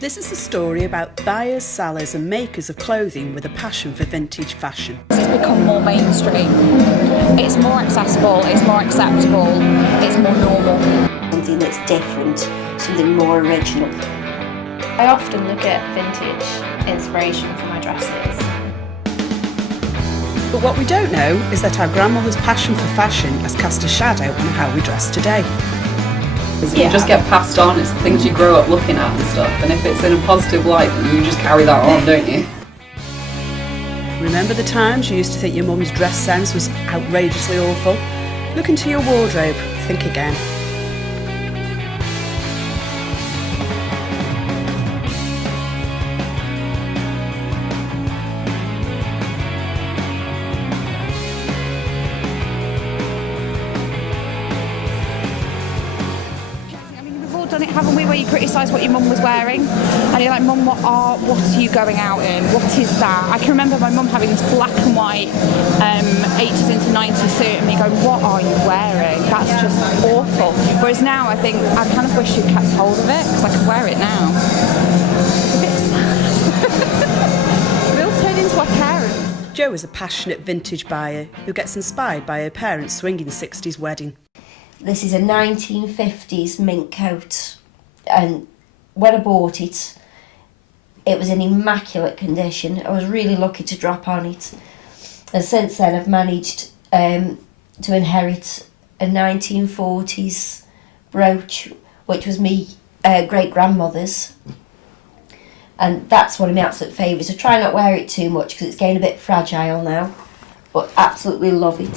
This is a story about buyers, sellers and makers of clothing with a passion for vintage fashion. It's become more mainstream. It's more accessible, it's more acceptable, it's more normal. Something that's different, something more original. I often look at vintage inspiration for my dresses. But what we don't know is that our grandmother's passion for fashion has cast a shadow on how we dress today. You just get passed on, it's the things you grow up looking at and stuff, and if it's in a positive light then you just carry that on, don't you? Remember the times you used to think your mum's dress sense was outrageously awful? Look into your wardrobe, think again. Done it, haven't we, where you criticise what your mum was wearing and you're like, Mum, what are you going out in, what is that? I can remember my mum having this black and white 80s into 90s suit and me going, what are you wearing? That's just awful. Whereas now I think I kind of wish you'd kept hold of it because I could wear it now. It's a bit sad. We'll turn into our parents. Jo is a passionate vintage buyer who gets inspired by her parents' swinging 60s wedding. This is a 1950s mink coat, and when I bought it, it was in immaculate condition. I was really lucky to drop on it, and since then I've managed to inherit a 1940s brooch, which was me great-grandmother's, and that's one of my absolute favourites. I try not to wear it too much because it's getting a bit fragile now, but absolutely love it.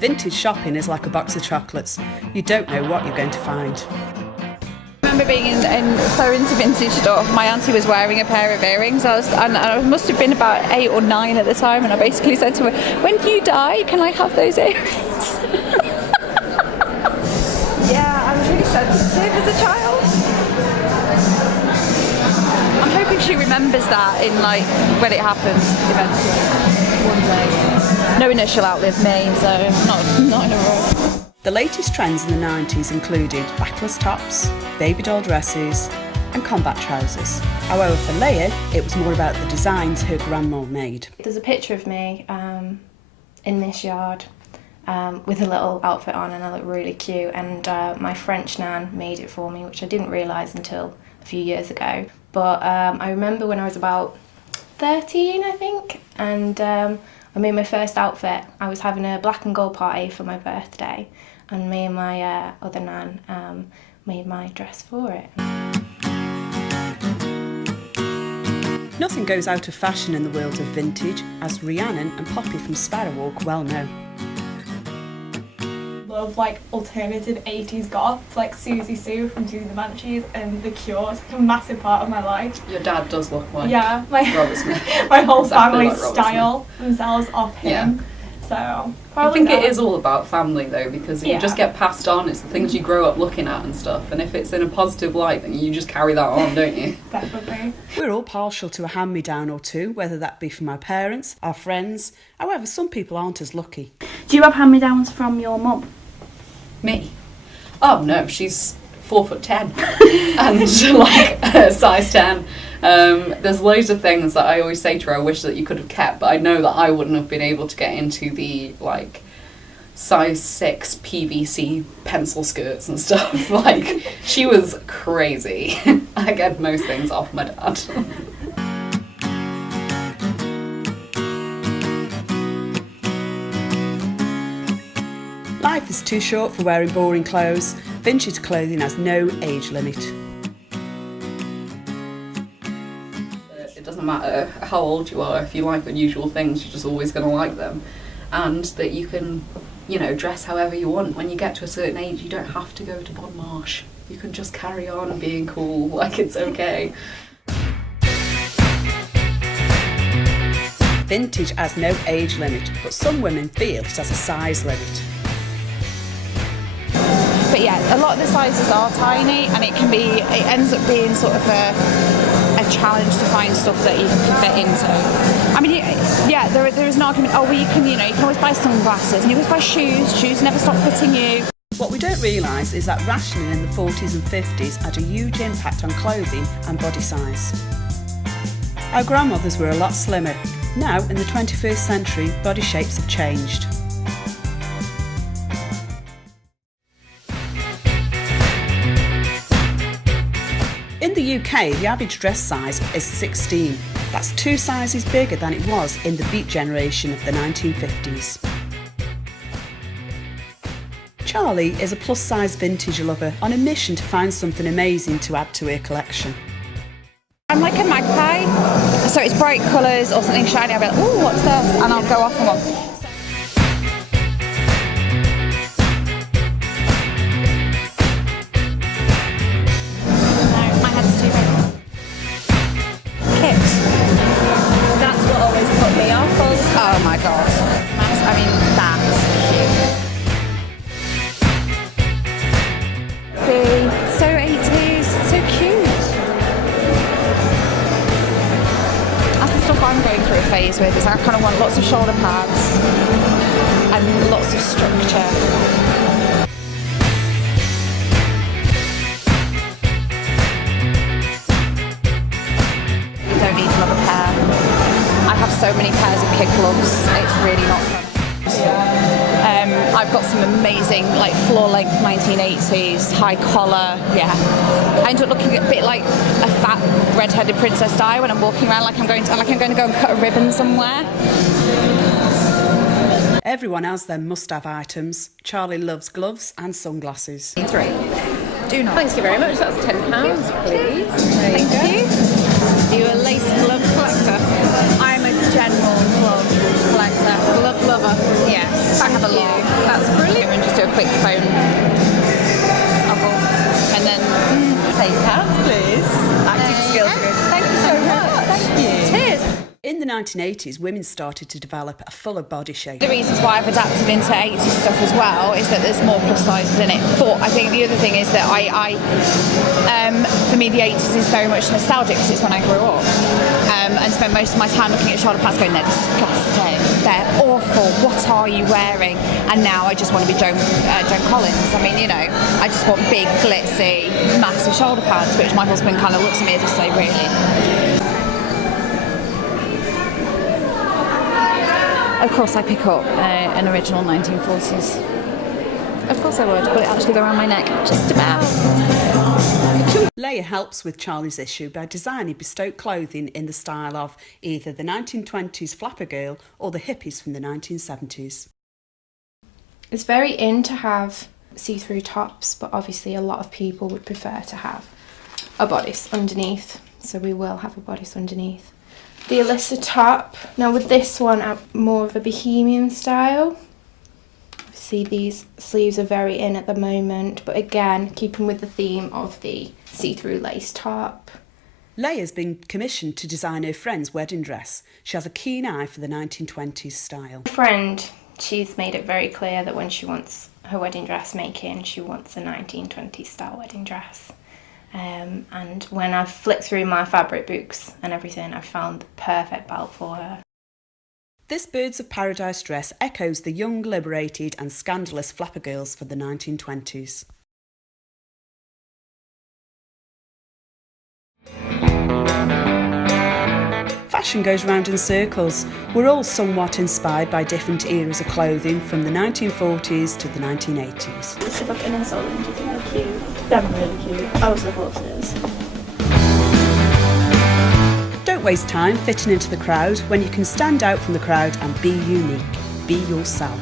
Vintage shopping is like a box of chocolates. You don't know what you're going to find. I remember being so into vintage stuff. My auntie was wearing a pair of earrings. I must have been about 8 or 9 at the time, and I basically said to her, when you die, can I have those earrings? Yeah, I was really sensitive as a child. I'm hoping she remembers that in when it happens eventually, one day. Knowing that she'll outlive me, so not in a rush. The latest trends in the 90s included backless tops, baby doll dresses and combat trousers. However, for Leia, it was more about the designs her grandma made. There's a picture of me in this yard with a little outfit on, and I look really cute, and my French nan made it for me, which I didn't realise until a few years ago. But I remember when I was about 13, I think, and I made my first outfit. I was having a black and gold party for my birthday, and me and my other nan made my dress for it. Nothing goes out of fashion in the world of vintage, as Rhiannon and Poppy from Sparrowwalk well know. Love alternative 80s goth, like Susie Sue from Susie the Banshees and The Cure. It's a massive part of my life. Your dad does look like Robert Smith. My whole Exactly family like style themselves off him. Yeah. So I think it is all about family though, because you just Yeah. get passed on, it's the things you grow up looking at and stuff, and if it's in a positive light then you just carry that on, don't you? Definitely. We're all partial to a hand-me-down or two, whether that be from our parents, our friends. However, some people aren't as lucky. Do you have hand-me-downs from your mum? Me? Oh no, she's 4'10" and size 10. There's loads of things that I always say to her I wish that you could have kept, but I know that I wouldn't have been able to get into the size 6 PVC pencil skirts and stuff. She was crazy. I get most things off my dad. Life is too short for wearing boring clothes. Vintage clothing has no age limit. It doesn't matter how old you are, if you like unusual things, you're just always going to like them. And that you can, dress however you want. When you get to a certain age, you don't have to go to Bon Marche. You can just carry on being cool, it's okay. Vintage has no age limit, but some women feel it has a size limit. But yeah, a lot of the sizes are tiny, and it ends up being sort of a challenge to find stuff that you can fit into. I mean, yeah, there is an argument. Oh, well, you can always buy sunglasses, and you always buy shoes. Shoes never stop fitting you. What we don't realise is that rationing in the 40s and 50s had a huge impact on clothing and body size. Our grandmothers were a lot slimmer. Now, in the 21st century, body shapes have changed. In the UK, the average dress size is 16. That's 2 sizes bigger than it was in the Beat generation of the 1950s. Charlie is a plus-size vintage lover on a mission to find something amazing to add to her collection. I'm like a magpie, so it's bright colours or something shiny. I'll be like, ooh, what's this? And I'll go off on one. No, my head's too big. Kit. That's what always put me off. Oh my god. I mean, that's cute. See, so 80s, so cute. That's the stuff I'm going through a phase with, is I kind of want lots of shoulder pads and lots of structure. You don't need another pair. I have so many pairs of kid gloves, it's really not fun. I've got some amazing, like, floor-length 1980s, high collar, yeah. I end up looking a bit like a fat, red-headed Princess Di when I'm walking around like I'm going to go and cut a ribbon somewhere. Everyone has their must-have items. Charlie loves gloves and sunglasses. 3. Do not. Thank you very much. That's £10, please. Thank you. Are you a lace glove collector? I'm a general glove collector. Glove lover? Yes, I have a lot. That's brilliant. And just do a quick phone. And then £10, please. Acting skills are good. Thank you so much. Thank you. cheers. In the 1980s, women started to develop a fuller body shape. The reasons why I've adapted into 80s stuff as well is that there's more plus sizes in it. But I think the other thing is that for me, the 80s is very much nostalgic because it's when I grew up. And spent most of my time looking at shoulder pads going, they're disgusting, they're awful, what are you wearing? And now I just want to be Joan Collins. I mean, you know, I just want big, glitzy, massive shoulder pads, which my husband kind of looks at me as if to say, really? Of course I pick up an original 1940s. Of course I would, but it actually go around my neck, just about. Leia helps with Charlie's issue by designing bespoke clothing in the style of either the 1920s flapper girl or the hippies from the 1970s. It's very in to have see-through tops, but obviously a lot of people would prefer to have a bodice underneath, so we will have a bodice underneath. The Alyssa top. Now with this one, I'm more of a bohemian style. Obviously these sleeves are very in at the moment, but again, keeping with the theme of the see-through lace top. Leia's been commissioned to design her friend's wedding dress. She has a keen eye for the 1920s style. My friend, she's made it very clear that when she wants her wedding dress making, she wants a 1920s style wedding dress. And when I've flicked through my fabric books and everything, I've found the perfect belt for her. This Birds of Paradise dress echoes the young, liberated and scandalous flapper girls for the 1920s. Fashion goes round in circles. We're all somewhat inspired by different eras of clothing from the 1940s to the 1980s. The Civic and Insolent, do you think they're cute? They're really cute. I was the horses. Don't waste time fitting into the crowd when you can stand out from the crowd and be unique. Be yourself.